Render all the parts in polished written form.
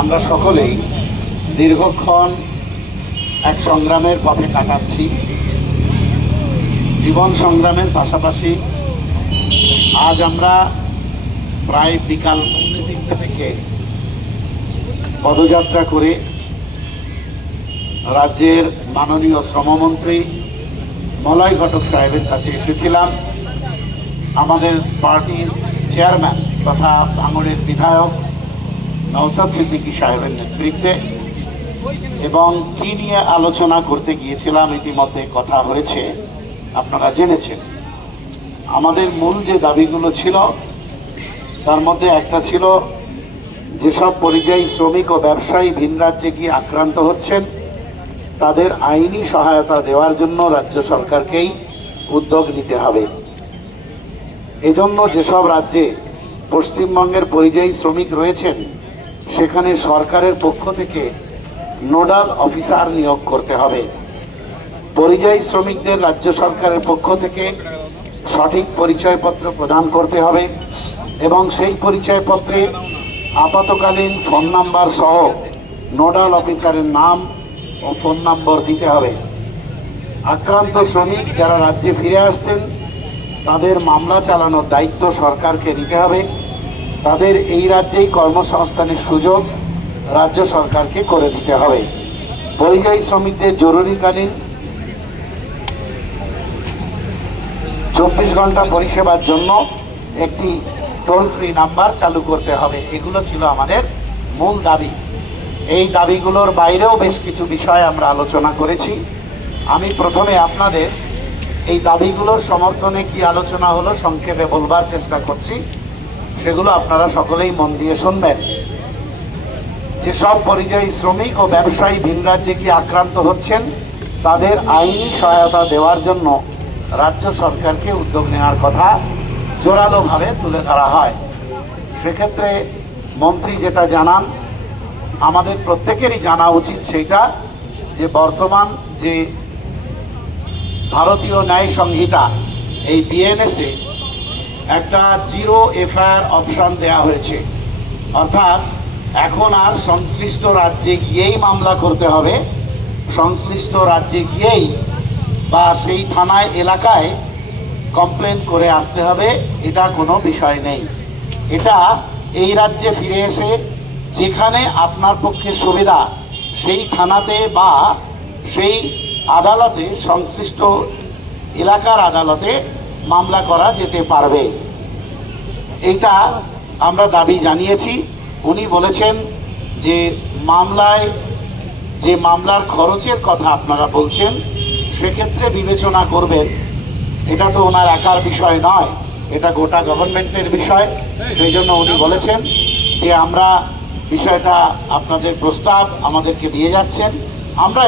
আমরা সকলেই দীর্ঘক্ষণ এক সংগ্রামের পথে কাটাচ্ছি। জীবন সংগ্রামের পাশাপাশি আজ আমরা প্রায় বিকাল 3:30 থেকে পদযাত্রা করে রাজ্যের মাননীয় শ্রমমন্ত্রী মলয় ঘটক সাহেবের কাছে এসেছিলাম। আমাদের পার্টির চেয়ারম্যান তথা ভাঙড়ের বিধায়ক নওশাদ সিদ্দিকী সাহেবের নেতৃত্বে, এবং কি নিয়ে আলোচনা করতে গিয়েছিলাম ইতিমধ্যে কথা হয়েছে, আপনারা জেনেছেন। আমাদের মূল যে দাবিগুলো ছিল তার মধ্যে একটা ছিল যেসব পরিযায়ী শ্রমিক ও ব্যবসায়ী ভিন রাজ্যে গিয়ে আক্রান্ত হচ্ছেন তাদের আইনি সহায়তা দেওয়ার জন্য রাজ্য সরকারকেই উদ্যোগ নিতে হবে। এজন্য যেসব রাজ্যে পশ্চিমবঙ্গের পরিযায়ী শ্রমিক রয়েছেন সেখানে সরকারের পক্ষ থেকে নোডাল অফিসার নিয়োগ করতে হবে। পরিযায়ী শ্রমিকদের রাজ্য সরকারের পক্ষ থেকে সঠিক পরিচয়পত্র প্রদান করতে হবে এবং সেই পরিচয়পত্রে আপাতকালীন ফোন নাম্বার সহ নোডাল অফিসারের নাম ও ফোন নম্বর দিতে হবে। আক্রান্ত শ্রমিক যারা রাজ্যে ফিরে আসছেন তাদের মামলা চালানোর দায়িত্ব সরকারকে নিতে হবে। তাদের এই রাজ্যেই কর্মসংস্থানের সুযোগ রাজ্য সরকারকে করে দিতে হবে। পরিযায়ী শ্রমিকদের জরুরিকালীন 24 ঘন্টা পরিষেবার জন্য একটি টোল ফ্রি নাম্বার চালু করতে হবে। এগুলো ছিল আমাদের মূল দাবি। এই দাবিগুলোর বাইরেও বেশ কিছু বিষয় আমরা আলোচনা করেছি। আমি প্রথমে আপনাদের এই দাবিগুলোর সমর্থনে কি আলোচনা হলো সংক্ষেপে বলবার চেষ্টা করছি, সেগুলো আপনারা সকলেই মন দিয়ে শুনবেন। যেসব পরিযায়ী শ্রমিক ও ব্যবসায়ী ভিন রাজ্যে গিয়ে আক্রান্ত হচ্ছেন তাদের আইনি সহায়তা দেওয়ার জন্য রাজ্য সরকারকে উদ্যোগ নেওয়ার কথা জোরালোভাবে তুলে ধরা হয়। সেক্ষেত্রে মন্ত্রী যেটা জানান, আমাদের প্রত্যেকেরই জানা উচিত সেইটা যে বর্তমান যে ভারতীয় ন্যায় সংহিতা এই বিএনএসে একটা জিরো এফআইআর অপশন দেয়া হয়েছে। অর্থাৎ এখন আর সংশ্লিষ্ট রাজ্যে গিয়েই মামলা করতে হবে, সংশ্লিষ্ট রাজ্যে গিয়েই বা সেই থানায় এলাকায় কমপ্লেন করে আসতে হবে, এটা কোনো বিষয় নেই। এটা এই রাজ্যে ফিরে এসে যেখানে আপনার পক্ষে সুবিধা সেই থানাতে বা সেই আদালতে, সংশ্লিষ্ট এলাকার আদালতে মামলা করা যেতে পারবে। এটা আমরা দাবি জানিয়েছি। উনি বলেছেন যে মামলার খরচের কথা আপনারা বলছেন সেক্ষেত্রে বিবেচনা করবেন। এটা তো ওনার একার বিষয় নয়, এটা গোটা গভর্নমেন্টের বিষয়। সেই জন্য উনি বলেছেন যে আমরা বিষয়টা আপনাদের প্রস্তাব আমাদেরকে দিয়ে যাচ্ছেন, আমরা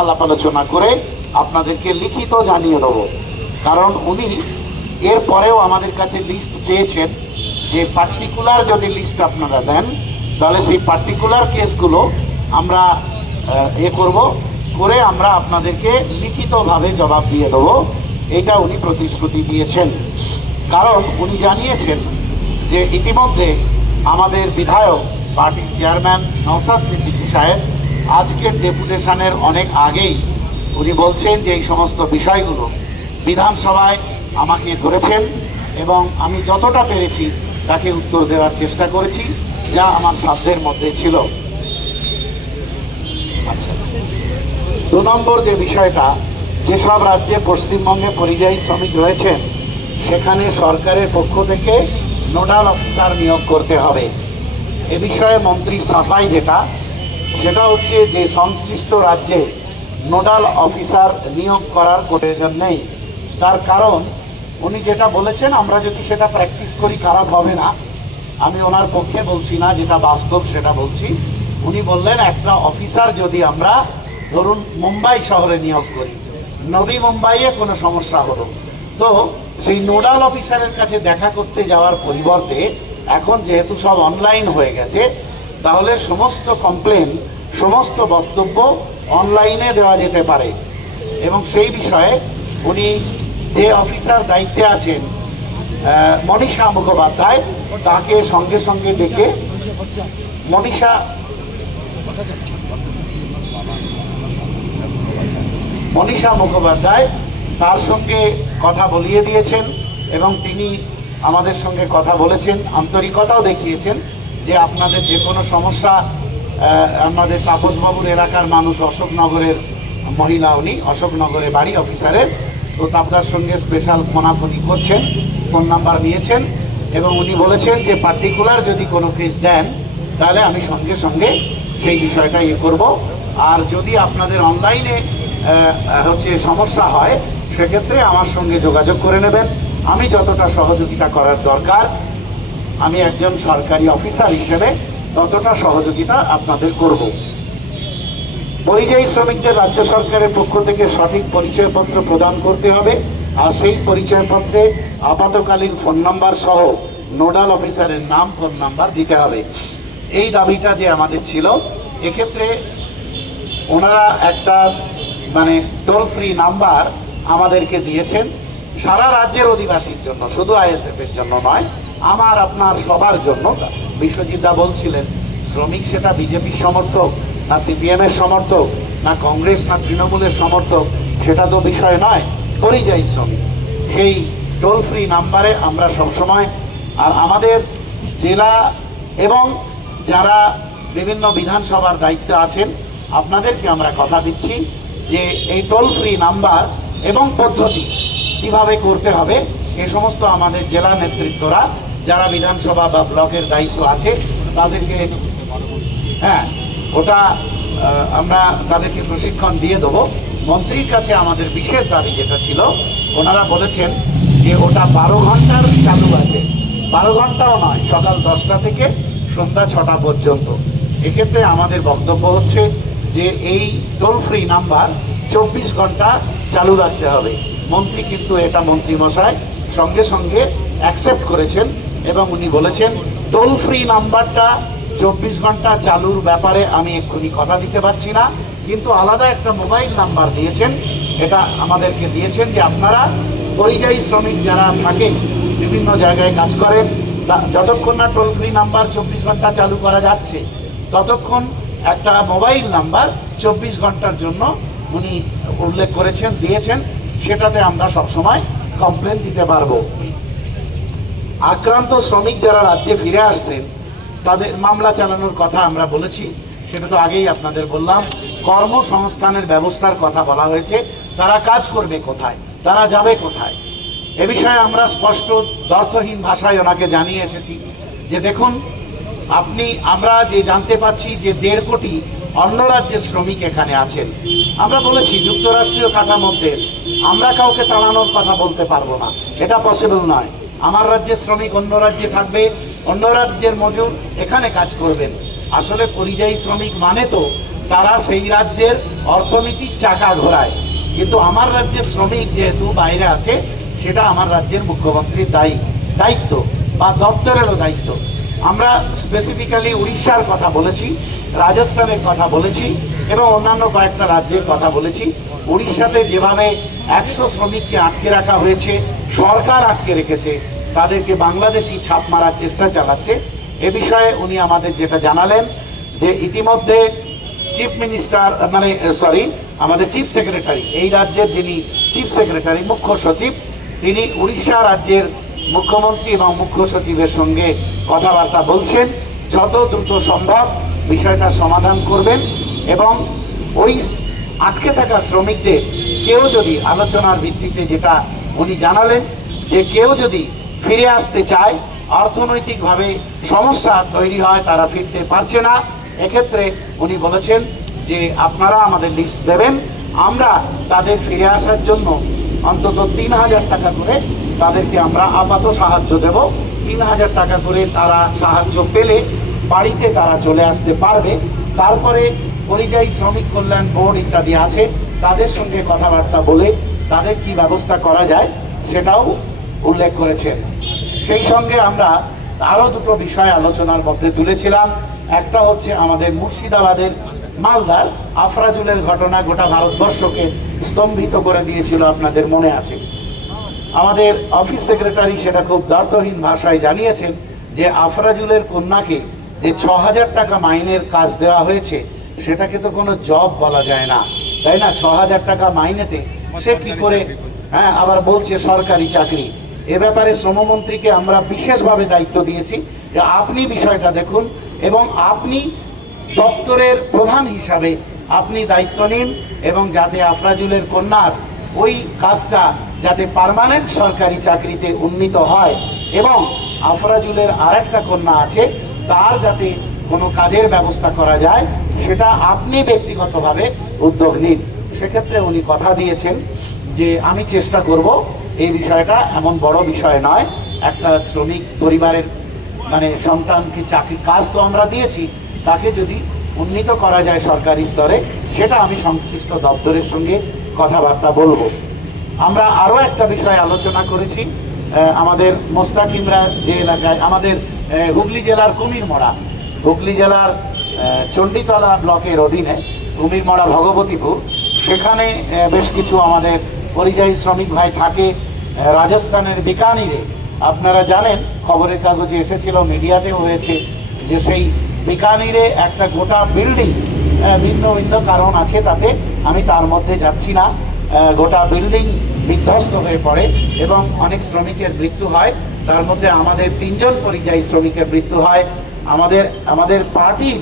আলাপ আলোচনা করে আপনাদেরকে লিখিত জানিয়ে দেবো। কারণ উনি এর পরেও আমাদের কাছে লিস্ট চেয়েছেন যে পার্টিকুলার যদি লিস্ট আপনারা দেন তাহলে সেই পার্টিকুলার কেসগুলো আমরা করে আমরা আপনাদেরকে লিখিতভাবে জবাব দিয়ে দেবো। এটা উনি প্রতিশ্রুতি দিয়েছেন। কারণ উনি জানিয়েছেন যে ইতিমধ্যে আমাদের বিধায়ক পার্টির চেয়ারম্যান নওশাদ সিদ্দিকী সাহেব আজকের ডেপুটেশনের অনেক আগেই উনি বলছেন যে এই সমস্ত বিষয়গুলো বিধানসভায় আমাকে ধরেছেন এবং আমি যতটা পেরেছি তাকে উত্তর দেওয়ার চেষ্টা করেছি, যা আমার সাধ্যের মধ্যে ছিল। আচ্ছা, 2 নম্বর যে বিষয়টা, যেসব রাজ্যে পশ্চিমবঙ্গে পরিযায়ী শ্রমিক রয়েছেন সেখানে সরকারের পক্ষ থেকে নোডাল অফিসার নিয়োগ করতে হবে। এ বিষয়ে মন্ত্রী সাফাই সেটা হচ্ছে যে সংশ্লিষ্ট রাজ্যে নোডাল অফিসার নিয়োগ করার প্রয়োজন নেই। তার কারণ উনি যেটা বলেছেন, আমরা যদি সেটা প্র্যাকটিস করি খারাপ হবে না। আমি ওনার পক্ষে বলছি না, যেটা বাস্তব সেটা বলছি। উনি বললেন একটা অফিসার যদি আমরা ধরুন মুম্বাই শহরে নিয়োগ করি, নবী মুম্বাইয়ে কোনো সমস্যা হলো, তো সেই নোডাল অফিসারের কাছে দেখা করতে যাওয়ার পরিবর্তে এখন যেহেতু সব অনলাইন হয়ে গেছে, তাহলে সমস্ত কমপ্লেন, সমস্ত বক্তব্য অনলাইনে দেওয়া যেতে পারে। এবং সেই বিষয়ে উনি যে অফিসার দায়িত্বে আছেন মনীষা মুখোপাধ্যায়, তাকে সঙ্গে সঙ্গে ডেকে মনীষা মনীষা মুখোপাধ্যায় তার সঙ্গে কথা বলিয়ে দিয়েছেন এবং তিনি আমাদের সঙ্গে কথা বলেছেন, আন্তরিকতাও দেখিয়েছেন যে আপনাদের যে কোনো সমস্যা, আমাদের তাপসবাবুর এলাকার মানুষ, অশোকনগরের মহিলা, উনি অশোকনগরে বাড়ি অফিসারের, তো আপনার সঙ্গে স্পেশাল ফোনাফোনি করছেন, ফোন নাম্বার নিয়েছেন এবং উনি বলেছেন যে পার্টিকুলার যদি কোনো কেস দেন তাহলে আমি সঙ্গে সঙ্গে সেই বিষয়টা করব। আর যদি আপনাদের অনলাইনে সমস্যা হয় সেক্ষেত্রে আমার সঙ্গে যোগাযোগ করে নেবেন। আমি যতটা সহযোগিতা করার দরকার, আমি একজন সরকারি অফিসার হিসেবে ততটা সহযোগিতা আপনাদের করব। পরিযায়ী শ্রমিকদের রাজ্য সরকারের পক্ষ থেকে সঠিক পরিচয়পত্র প্রদান করতে হবে, আর সেই পরিচয়পত্রে আপাতকালীন ফোন নাম্বার সহ নোডাল অফিসারের নাম, ফোন নাম্বার দিতে হবে। এই দাবিটা যে আমাদের ছিল, এক্ষেত্রে ওনারা একটা টোল ফ্রি নাম্বার আমাদেরকে দিয়েছেন সারা রাজ্যের অধিবাসীর জন্য, শুধু আইএসএফ এর জন্য নয়, আমার আপনার সবার জন্য। বিশ্বজিৎ বলছিলেন শ্রমিক সেটা বিজেপির সমর্থক না সিপিএমের সমর্থক না কংগ্রেস না তৃণমূলের সমর্থক, সেটা তো বিষয় নয়। পরিযায়ী শ্রমিক সেই টোল ফ্রি নাম্বারে আমরা সবসময়, আর আমাদের জেলা এবং যারা বিভিন্ন বিধানসভার দায়িত্ব আছেন আপনাদেরকে আমরা কথা দিচ্ছি যে এই টোল ফ্রি নাম্বার এবং পদ্ধতি কীভাবে করতে হবে, এ সমস্ত আমাদের জেলা নেতৃত্বরা যারা বিধানসভা বা ব্লকের দায়িত্ব আছে তাদেরকে, ওটা আমরা তাদেরকে প্রশিক্ষণ দিয়ে দেবো। মন্ত্রীর কাছে আমাদের বিশেষ দাবি যেটা ছিল, ওনারা বলেছেন যে ওটা 12 ঘন্টার চালু আছে, 12 ঘন্টাও নয়, সকাল 10টা থেকে সন্ধ্যা 6টা পর্যন্ত। এক্ষেত্রে আমাদের বক্তব্য হচ্ছে যে এই টোল ফ্রি নাম্বার 24 ঘন্টা চালু রাখতে হবে। মন্ত্রী কিন্তু এটা মন্ত্রীমশাই সঙ্গে সঙ্গে অ্যাকসেপ্ট করেছেন এবং উনি বলেছেন টোল ফ্রি নাম্বারটা 24 ঘন্টা চালুর ব্যাপারে আমি এক্ষুনি কথা দিতে পারছি না, কিন্তু আলাদা একটা মোবাইল নাম্বার দিয়েছেন, এটা আমাদেরকে দিয়েছেন যে আপনারা পরিযায়ী শ্রমিক যারা থাকেন, বিভিন্ন জায়গায় কাজ করেন, যতক্ষণ না টোল ফ্রি নাম্বার 24 ঘন্টা চালু করা যাচ্ছে ততক্ষণ একটা মোবাইল নাম্বার 24 ঘন্টার জন্য উনি উল্লেখ করেছেন, দিয়েছেন, সেটাতে আমরা সবসময় কমপ্লেন দিতে পারবো। আক্রান্ত শ্রমিক যারা রাজ্যে ফিরে আসতেন তাদের মামলা চালানোর কথা আমরা বলেছি, সেটা তো আগেই আপনাদের বললাম। কর্মসংস্থানের ব্যবস্থার কথা বলা হয়েছে, তারা কাজ করবে কোথায়, তারা যাবে কোথায়, এ বিষয়ে আমরা স্পষ্ট দ্ব্যর্থহীন ভাষায় ওনাকে জানিয়ে এসেছি যে দেখুন আমরা যে জানতে পাচ্ছি যে 1.5 কোটি অন্য রাজ্যের শ্রমিক এখানে আছেন। আমরা বলেছি যুক্তরাষ্ট্রীয় কাঠামোর দেশ, আমরা কাউকে তাড়ানোর কথা বলতে পারবো না, এটা পসিবল নয়। আমার রাজ্যের শ্রমিক অন্য রাজ্যে থাকবে, অন্য রাজ্যের মজুর এখানে কাজ করবেন। আসলে পরিযায়ী শ্রমিক মানে তো তারা সেই রাজ্যের অর্থনীতির চাকা ঘোরায়, কিন্তু আমার রাজ্যের শ্রমিক যেহেতু বাইরে আছে, সেটা আমার রাজ্যের মুখ্যমন্ত্রীর দায়িত্ব বা দপ্তরেরও দায়িত্ব। আমরা স্পেসিফিক্যালি উড়িষ্যার কথা বলেছি, রাজস্থানের কথা বলেছি এবং অন্যান্য কয়েকটা রাজ্যের কথা বলেছি। উড়িষ্যাতে যেভাবে 100 শ্রমিককে আটকে রাখা হয়েছে, সরকার আটকে রেখেছে, তাদেরকে বাংলাদেশি ছাপ মারার চেষ্টা চালাচ্ছে, এ বিষয়ে উনি আমাদের যেটা জানালেন যে ইতিমধ্যে চিফ মিনিস্টার আমাদের চিফ সেক্রেটারি, এই রাজ্যের যিনি চিফ সেক্রেটারি, মুখ্য সচিব, তিনি উড়িষ্যা রাজ্যের মুখ্যমন্ত্রী এবং মুখ্য সচিবের সঙ্গে কথাবার্তা বলছেন, যত দ্রুত সম্ভব বিষয়টা সমাধান করবেন এবং ওই আটকে থাকা শ্রমিকদের কেউ যদি আলোচনার ভিত্তিতে, যেটা উনি জানালেন যে কেউ যদি ফিরে আসতে চায়, অর্থনৈতিকভাবে সমস্যা তৈরি হয়, তারা ফিরতে পারছে না, এক্ষেত্রে উনি বলেছেন যে আপনারা আমাদের লিস্ট দেবেন, আমরা তাদের ফিরে আসার জন্য অন্তত 3000 টাকা করে তাদেরকে আমরা আপাতত সাহায্য দেব। 3000 টাকা করে তারা সাহায্য পেলে বাড়িতে তারা চলে আসতে পারবে। তারপরে পরিযায়ী শ্রমিক কল্যাণ বোর্ড ইত্যাদি আছে, তাদের সঙ্গে কথাবার্তা বলে তাদের কি ব্যবস্থা করা যায় সেটাও উল্লেখ করেছেন। সেই সঙ্গে আমরা আরও দুটো বিষয় আলোচনার মধ্যে তুলেছিলাম। একটা হচ্ছে আমাদের মুর্শিদাবাদের মালদার আফরাজুলের ঘটনা গোটা ভারতবর্ষকে স্তম্ভিত করে দিয়েছিল, আপনাদের মনে আছে। আমাদের অফিস সেক্রেটারি সেটা খুব দ্ব্যর্থহীন ভাষায় জানিয়েছেন যে আফরাজুলের কন্যাকে যে ৬,০০০ টাকা মাইনের কাজ দেওয়া হয়েছে, সেটাকে তো কোনো জব বলা যায় না, তাই না? ৬,০০০ টাকা মাইনেতে সে কি করে, হ্যাঁ, আবার বলছে সরকারি চাকরি। এ ব্যাপারে শ্রমমন্ত্রীকে আমরা বিশেষভাবে দায়িত্ব দিয়েছি যে আপনি বিষয়টা দেখুন এবং আপনি দপ্তরের প্রধান হিসাবে আপনি দায়িত্ব নিন এবং যাতে আফরাজুলের কন্যার ওই কাজটা যাতে পার্মানেন্ট সরকারি চাকরিতে উন্নীত হয় এবং আফরাজুলের আরেকটা কন্যা আছে তার যাতে কোনো কাজের ব্যবস্থা করা যায়, সেটা আপনি ব্যক্তিগতভাবে উদ্যোগ নিন। সেক্ষেত্রে উনি কথা দিয়েছেন যে আমি চেষ্টা করব। এই বিষয়টা এমন বড় বিষয় নয়, একটা শ্রমিক পরিবারের মানে সন্তানকে চাকরি কাজ তো আমরা দিয়েছি, তাকে যদি উন্নীত করা যায় সরকারি স্তরে, সেটা আমি সংশ্লিষ্ট দপ্তরের সঙ্গে কথাবার্তা বলবো। আমরা আরও একটা বিষয় আলোচনা করেছি, আমাদের মোস্তাকিমরা যে এলাকায়, আমাদের হুগলি জেলার কুমিরমড়া, হুগলি জেলার চণ্ডীতলা ব্লকের অধীনে কুমিরমড়া ভগবতীপুর, সেখানে বেশ কিছু আমাদের পরিযায়ী শ্রমিক ভাই থাকে। রাজস্থানের বিকানিরে আপনারা জানেন, খবরের কাগজে এসেছিল, মিডিয়াতেও হয়েছে, যে সেই বিকানিরে একটা গোটা বিল্ডিং, ভিন্ন ভিন্ন কারণ আছে তাতে, আমি তার মধ্যে যাচ্ছি না, গোটা বিল্ডিং বিধ্বস্ত হয়ে পড়ে এবং অনেক শ্রমিকের মৃত্যু হয়। তার মধ্যে আমাদের 3 জন পরিযায়ী শ্রমিকের মৃত্যু হয়। আমাদের পার্টির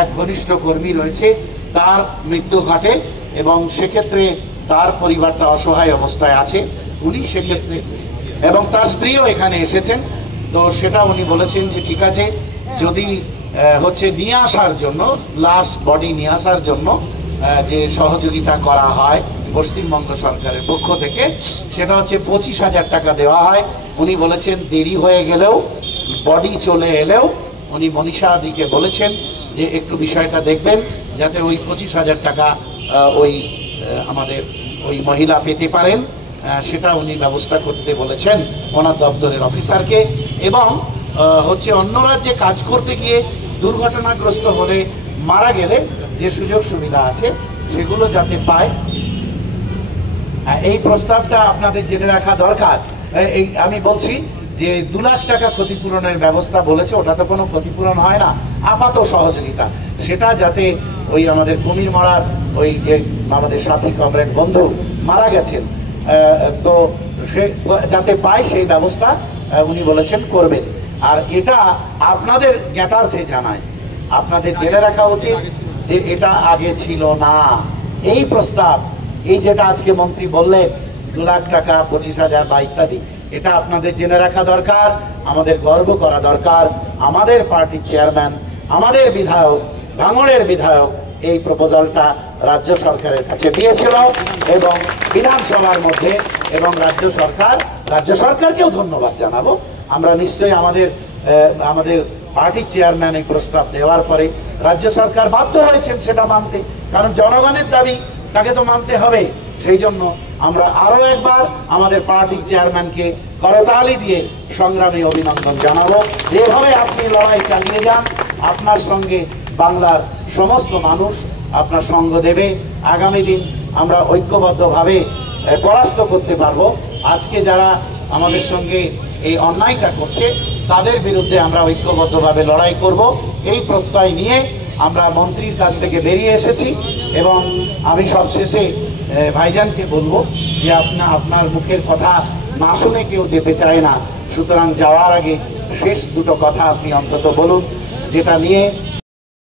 এক ঘনিষ্ঠ কর্মী রয়েছে, তার মৃত্যু ঘটে এবং সেক্ষেত্রে তার পরিবারটা অসহায় অবস্থায় আছে। উনি সেক্ষেত্রে এবং তার স্ত্রীও এখানে এসেছেন, তো সেটা উনি বলেছেন যে ঠিক আছে, যদি হচ্ছে নিয়ে আসার জন্য, লাশ বডি নিয়ে আসার জন্য যে সহযোগিতা করা হয় পশ্চিমবঙ্গ সরকারের পক্ষ থেকে, সেটা হচ্ছে 25,000 টাকা দেওয়া হয়। উনি বলেছেন দেরি হয়ে গেলেও, বডি চলে এলেও উনি মনীষাদিকে বলেছেন যে একটু বিষয়টা দেখবেন যাতে ওই 25,000 টাকা ওই আমাদের ওই মহিলা পেতে পারেন, সেটা উনি ব্যবস্থা করতে বলেছেন ওনার দপ্তরের অফিসারকে। এবং হচ্ছে অন্য রাজ্যে কাজ করতে গিয়ে দুর্ঘটনাগ্রস্ত হলে, মারা গেলে যে সুযোগ সুবিধা আছে সেগুলো যাতে পায়, এই প্রস্তাবটা আপনাদের জেনে রাখা দরকার। এই আমি বলছি যে 2 লাখ টাকা ক্ষতিপূরণের ব্যবস্থা বলেছে, ওটা তো কোনো ক্ষতিপূরণ হয় না, আপাত সহযোগিতা, সেটা যাতে ওই আমাদের কুমিরমড়ার ওই যে আমাদের সাথী কমরেড বন্ধু মারা গেছেন, তো সে যাতে পায় সেই ব্যবস্থা উনি বলেছেন করবেন। আর এটা আপনাদের জ্ঞাতার্থে জানায়, আপনাদের জেনে রাখা উচিত যে এটা আগে ছিল না। এই প্রস্তাব, এই যেটা আজকে মন্ত্রী বললেন 2 লাখ টাকা, 25,000 বা ইত্যাদি, এটা আপনাদের জেনে রাখা দরকার, আমাদের গর্ব করা দরকার। আমাদের পার্টির চেয়ারম্যান, আমাদের বিধায়ক, ভাঙড়ের বিধায়ক এই প্রপোজালটা রাজ্য সরকারের কাছে দিয়েছিল এবং বিধানসভার মধ্যে, এবং রাজ্য সরকারকেও ধন্যবাদ জানাবো। আমরা নিশ্চয়ই আমাদের পার্টির চেয়ারম্যান এই প্রস্তাব দেওয়ার পরে রাজ্য সরকার বাধ্য হয়েছেন সেটা মানতে, কারণ জনগণের দাবি, তাকে তো মানতে হবে। সেই জন্য আমরা আরও একবার আমাদের পার্টির চেয়ারম্যানকে করতালি দিয়ে সংগ্রামী অভিনন্দন জানাবো। যেভাবে আপনি লড়াই চালিয়ে যান, আপনার সঙ্গে বাংলার সমস্ত মানুষ আপনার সঙ্গ দেবে। আগামী দিন আমরা ঐক্যবদ্ধভাবে পরাস্ত করতে পারবো। আজকে যারা আমাদের সঙ্গে এই অন্যায়টা করছে, তাদের বিরুদ্ধে আমরা ঐক্যবদ্ধভাবে লড়াই করব, এই প্রত্যয় নিয়ে আমরা মন্ত্রীর কাছ থেকে বেরিয়ে এসেছি। এবং আমি সবশেষে ভাইজানকে বলবো যে আপনার মুখের কথা না শুনে কেউ যেতে চায় না, সুতরাং যাওয়ার আগে শেষ 2টো কথা আপনি অন্তত বলুন, যেটা নিয়ে